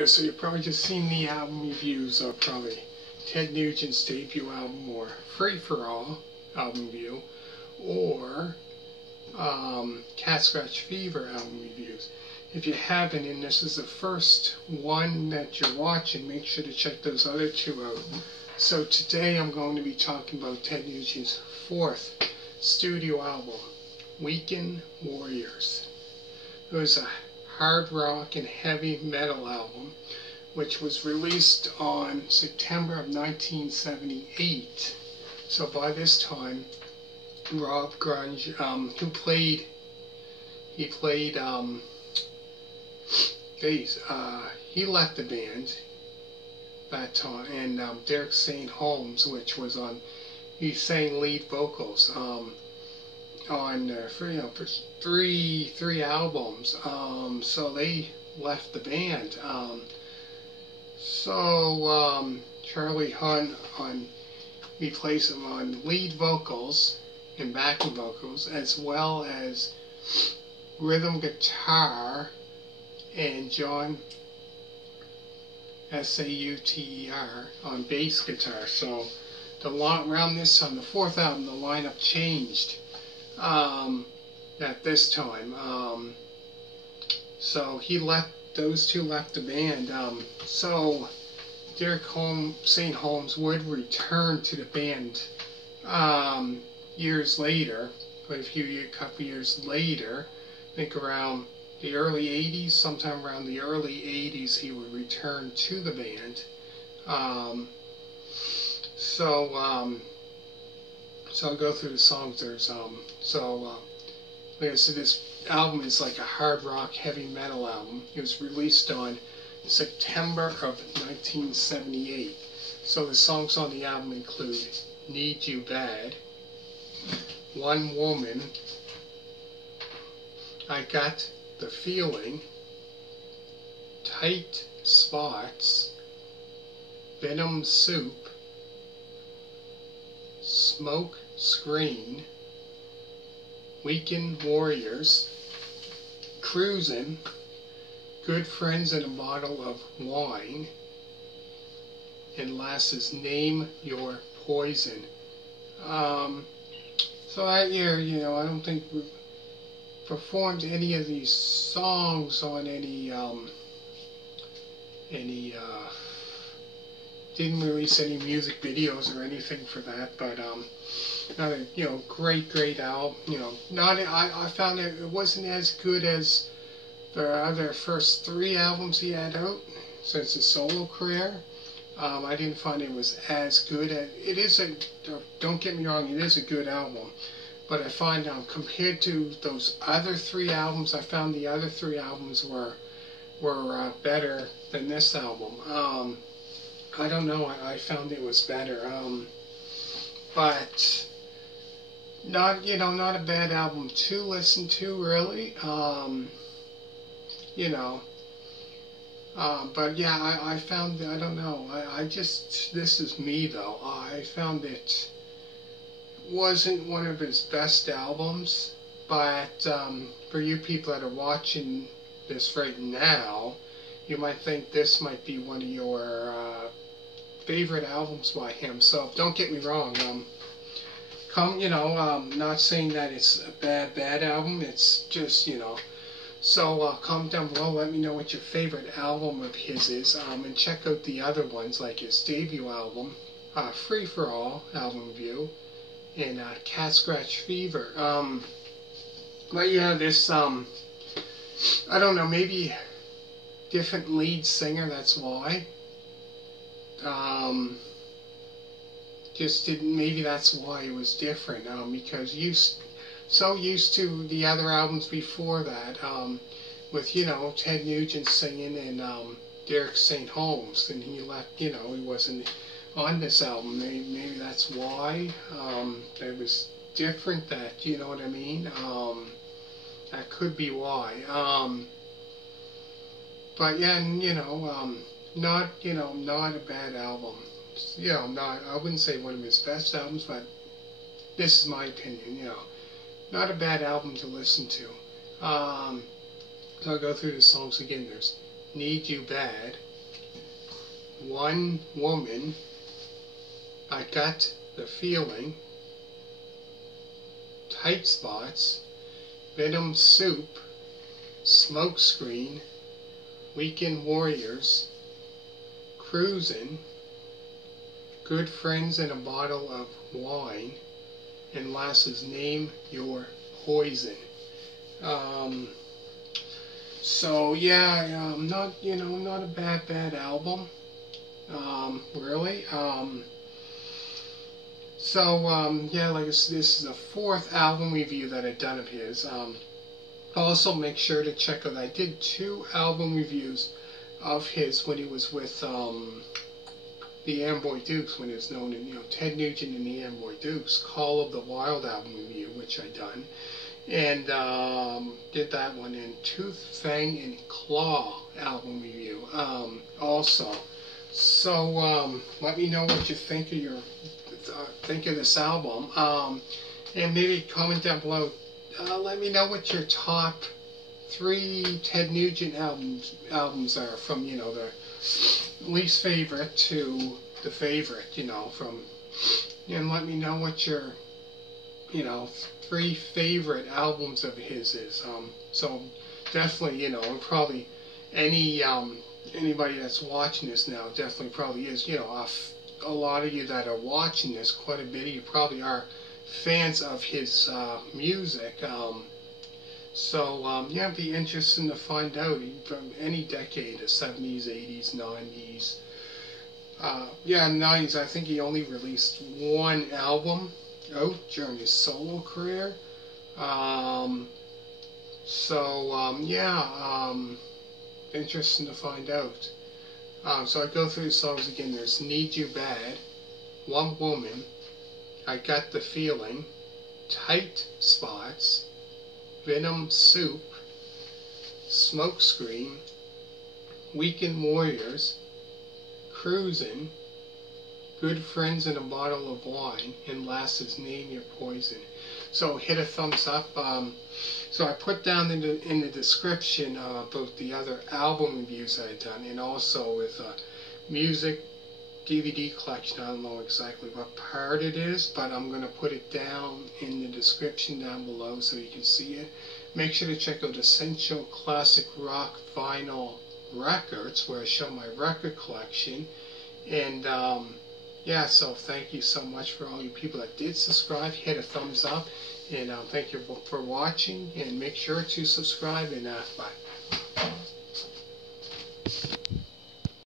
there, so you've probably just seen the album reviews of probably Ted Nugent's debut album, or Free For All album review, or Cat Scratch Fever album reviews. If you haven't, and this is the first one that you're watching, make sure to check those other two out. So today I'm going to be talking about Ted Nugent's fourth studio album, Weekend Warriors. It was a hard rock and heavy metal album which was released on September of 1978. So by this time, Rob Grunge, he left the band that time, and Derek St. Holmes, which was he sang lead vocals on for three albums. So they left the band. Charlie Hunt replaced him on lead vocals and backing vocals, as well as rhythm guitar, and John Sauter on bass guitar. So around this time, the fourth album, the lineup changed at this time. So those two left the band. So Derek St. Holmes would return to the band years later, a couple years later, I think around the early 80s, sometime around the early 80s, he would return to the band. So I'll go through the songs. There's like I said, this album is like a hard rock heavy metal album. It was released on September of 1978. So the songs on the album include Need You Bad, One Woman, I Got the Feelin, Tight Spots, Venom Soup, Smokescreen, Weekend Warriors, Cruisin, Good Friends and a Bottle of Wine, and last is Name Your Poison. So that year, I don't think we performed any of these songs on didn't release any music videos or anything for that, but not a great album. I found it wasn't as good as the other first three albums he had out since his solo career. I didn't find it was as good. It is don't get me wrong, it is a good album, but I find compared to those other three albums, I found the other three albums were better than this album. I don't know, I found it was better, but not a bad album to listen to, really. But yeah, I found, I don't know, this is me though, I found it wasn't one of his best albums, but for you people that are watching this right now, you might think this might be one of your favorite albums by him. So don't get me wrong, not saying that it's a bad album, it's just, so comment down below, let me know what your favorite album of his is, and check out the other ones, like his debut album, Free For All album review, and Cat Scratch Fever. But yeah, this, I don't know, maybe different lead singer, that's why. Maybe that's why it was different, because so used to the other albums before that, with, Ted Nugent singing and Derek St. Holmes, and he left, he wasn't on this album. Maybe that's why it was different, that, you know what I mean? That could be why. But yeah, not a bad album. I wouldn't say one of his best albums, but this is my opinion, not a bad album to listen to. So I'll go through the songs again. There's Need You Bad, One Woman, I Got the Feelin, Tight Spots, Venom Soup, Smokescreen, Weekend Warriors, Cruisin, Good Friends and a Bottle of Wine, and last is Name Your Poison. So yeah, not not a bad album, really. Yeah, like this is the 4th album review that I've done of his. Also, make sure to check out. I did 2 album reviews of his when he was with the Amboy Dukes, when it was known as Ted Nugent and the Amboy Dukes. Call of the Wild album review, which I done, and did that one, and Tooth, Fang, and Claw album review also. So let me know what you think of this album, and maybe comment down below. Let me know what your top 3 Ted Nugent albums are, from the least favorite to the favorite, and let me know what your 3 favorite albums of his is. So definitely, probably anybody that's watching this now definitely probably is, a lot of you that are watching this, quite a bit of you probably are fans of his music. Yeah, it'd be interesting to find out from any decade, the 70s, 80s, 90s. Yeah, 90s, I think he only released 1 album out during his solo career. Yeah, interesting to find out. So I go through the songs again. There's Need You Bad, One Woman, I Got the Feelin, Tight Spots, Venom Soup, Smokescreen, Weekend Warriors, Cruisin, Good Friends and a Bottle of Wine, and last is Name Your Poison. So hit a thumbs up. So I put down in the description both the other album reviews that I've done, and also with music DVD collection. I don't know exactly what part it is, but I'm going to put it down in the description down below so you can see it. Make sure to check out Essential Classic Rock Vinyl Records, where I show my record collection. And yeah, so thank you so much for all you people that did subscribe. Hit a thumbs up, and thank you for watching, and make sure to subscribe, and bye.